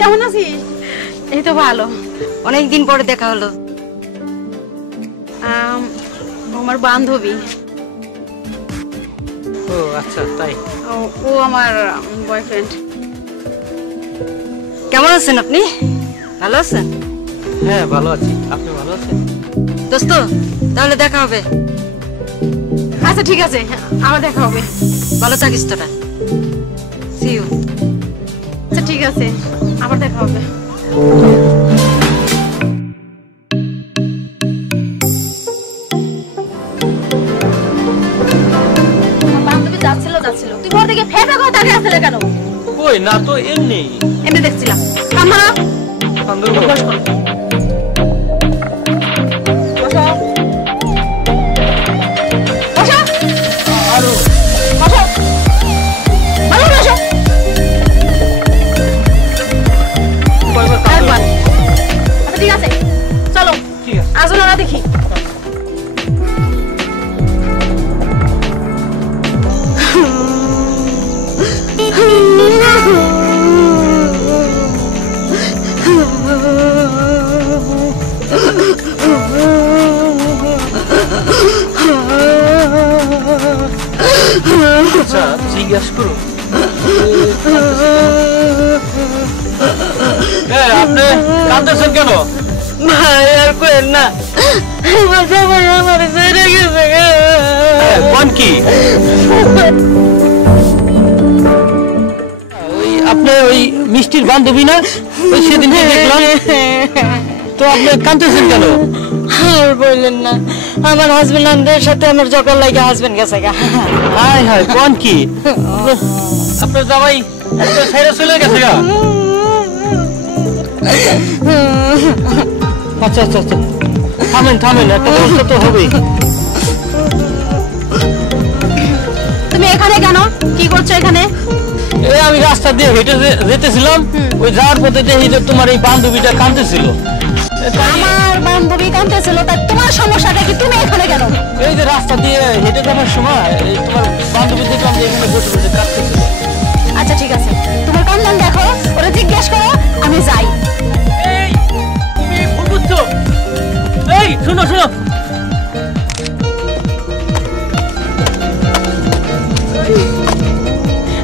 কেমন আছিস? এই তো ভালো, অনেকদিন পরে দেখা হলো। আমার বান্ধবী। ও আচ্ছা, তাই? ও আমার বয়ফ্রেন্ড। কেমন আছেন আপনি? ভালো আছেন? হ্যাঁ ভালো আছি, আপনি ভালো আছেন? দোস্ত তাহলে দেখা হবে। আচ্ছা ঠিক আছে, আবার দেখা হবে। ভালো থাকিস তোরা। See you. আচ্ছা ঠিক আছে, আবার দেখা হবে। বান্ধবী যাচ্ছিল তুই ঘর থেকে ফেটে কথা তাকে আসলে কেন? কই না তো, এমনি দেখছিলাম। আমা সুন্দর বস করো। বসো বসো আরো বসো ভালো বসো। কয়বার একবার। আচ্ছা ঠিক আছে, চলো ঠিক আছে। আসলে না দেখি। আচ্ছা জিজ্ঞাসা করুন, আপনি কাঁদতেছেন কেন? ভাই আর কোয়েন না, আমার সবাই আমার ছেড়ে গেছে। কোন কি ওই আপনি ওই মিষ্টির বান্ধবী না? ওই সেদিন দেখলাম তো, আপনি কাঁদতেছেন কেন? আর বললেন না, আমার হাজবেন্ডের সাথে আমার জগল লাগে হাজবেন্ড গেছে গা। হাই হাই, কোন কি আপনার জামাই ছেড়ে চলে গেছে গা? আচ্ছা আচ্ছা আচ্ছা, থামেন থামেন, একটা ব্যবস্থা তো হবেই। তুমি এখানে কেন? কি করছো এখানে? এই আমি রাস্তা দিয়ে হেঁটে যেতেছিলাম, ওই যাওয়ার পথে দেখি যে তোমার এই বান্ধবীটা কাঁদতেছিল। আমার বান্ধবী কাঁদতেছিল, তা তোমার সমস্যাটা কি? তুমি এখানে কেন? এই যে রাস্তা দিয়ে হেঁটে যাওয়ার সময় এই তোমার বান্ধবী দেখলাম যে এখানে বসে বসে কাঁদতেছিল। আচ্ছা ঠিক আছে, তোমার কান্দান দেখো, ওরা জিজ্ঞেস করো, আমি যাই। এই তুমি ভুল বুঝছো। এই শোনো শোনো,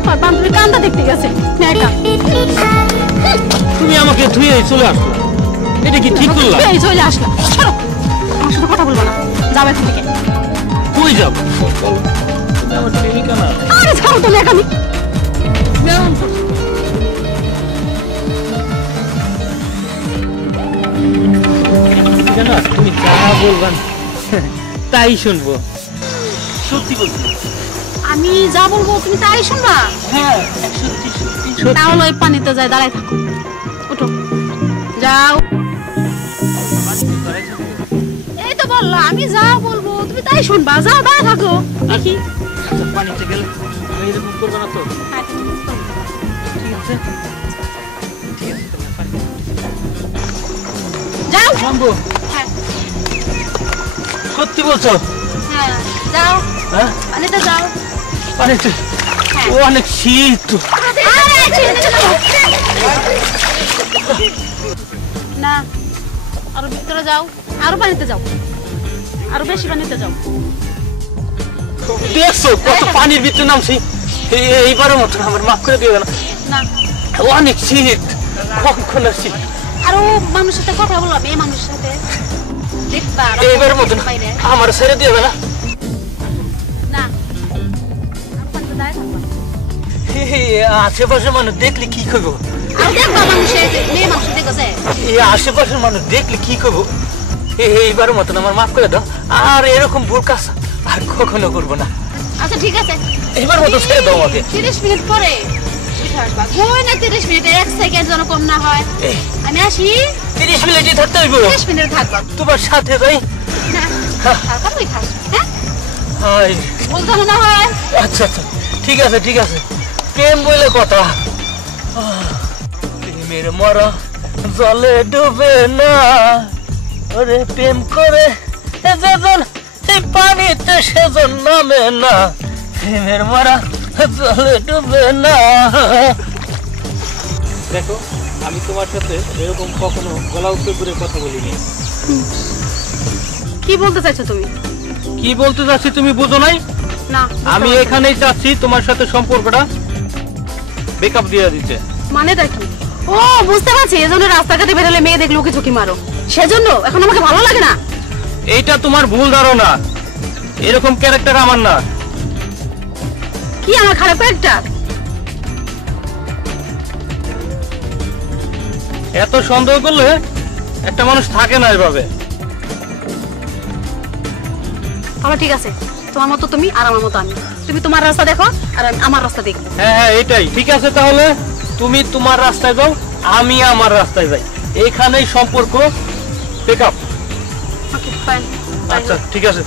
আমার বান্ধবী কান্দা দেখতে গেছে একা। তুমি আমাকে ধুয়ে চলে আসলো, এটা কি ঠিক করলাম? এই চলে আসলাম, ছাড়ো, আমার সাথে কথা বলবো না, যাবে এখান থেকে। কই যাব? তুমি আমার প্রেমিকা না। আরে ছাড়ো তুমি এখানে। না তুমি যা বলবেন তাই শুনবো, সত্যি বলছি। আমি যা বলবো তুমি তাই শুনবা? হ্যাঁ সত্যি সত্যি। তাহলে ওই পানিতে যাই, দাঁড়ায় থাকো, উঠো, যাও। এই তো বললো, আমি যা বলবো তুমি তাই শুনবা, যাও দাঁড়ায় থাকো। দেখি আচ্ছা, পানিতে গেলে আমি এরকম করবো না তো? ঠিক আছে ঠিক আছে, তোমরা পানি যাও। থামবো। হ্যাঁ সত্যি বলছো? হ্যাঁ যাও, হ্যাঁ পানিতে যাও। পানিতে ও অনেক শীত। না, আরো ভিতরে যাও, আরো পানিতে যাও, আরো বেশি পানিতে যাও। দেখছো কত পানির ভিতরে নামছি, এইবারের মতো আমার মাফ করে দিও না। না অনেক শীত, কখন শীত। আরো মানুষের সাথে কথা বলবা, মেয়ে মানুষের সাথে, দেখবা এইবারের মতো আমার ছেড়ে দিও না। না, আরো পানিতে দাঁড়ায় থাকবা। আশেপাশের মানুষ দেখলে কি করবো? আর দেখবা মানুষের, মেয়ে মানুষের দেখছে। এই আশেপাশের মানুষ দেখলে কি করবো? এইবারের মতন আমার মাফ করে দাও, আর এরকম ভুল কাজ আর কখনো করবো না। আচ্ছা ঠিক আছে, এবার মতো ছেড়ে দাও আমাকে। 30 মিনিট পরে উঠে আসবা। কই না 30 মিনিটে 1 সেকেন্ড যেন কম না হয়। আমি আসি। 30 মিনিটই থাকতে হইব? 30 মিনিট থাকবা। তোমার সাথে যাই না, থাকা তুই থাক। হ্যাঁ হাই, বলতে না হয়। আচ্ছা আচ্ছা ঠিক আছে ঠিক আছে, প্রেম বলে কথা। প্রেমের মরা জলে ডুবে না, ওরে প্রেম করে যেজন এই পানিতে সেজন নামে না, প্রেমের মরা জলে ডুবে না। দেখো আমি তোমার সাথে এরকম কখনো গলা উঁচু করে কথা বলিনি। কি বলতে চাইছো তুমি? কি বলতে চাচ্ছি তুমি বুঝো নাই? না, আমি এখানেই চাচ্ছি তোমার সাথে সম্পর্কটা ব্রেকআপ দিয়ে দিতে। মানেটা কি? ও বুঝতে পারছি, এজন্য রাস্তাঘাটে বেরোলে মেয়ে দেখলে ওকে ঝুঁকি মারো, সেজন্য এখন আমাকে ভালো লাগে না। এইটা তোমার ভুল ধারণা, এরকম ক্যারেক্টার আমার না। কি আমার খারাপ ক্যারেক্টার? এত সন্দেহ করলে একটা মানুষ থাকে না এভাবে। তাহলে ঠিক আছে, তোমার মতো তুমি আর আমার মতো আমি। তুমি তোমার রাস্তা দেখো আর আমি আমার রাস্তা দেখি। হ্যাঁ হ্যাঁ এটাই ঠিক আছে। তাহলে তুমি তোমার রাস্তায় যাও, আমি আমার রাস্তায় যাই, এখানেই সম্পর্ক ব্রেকআপ। Okay fine. আচ্ছা ঠিক আছে।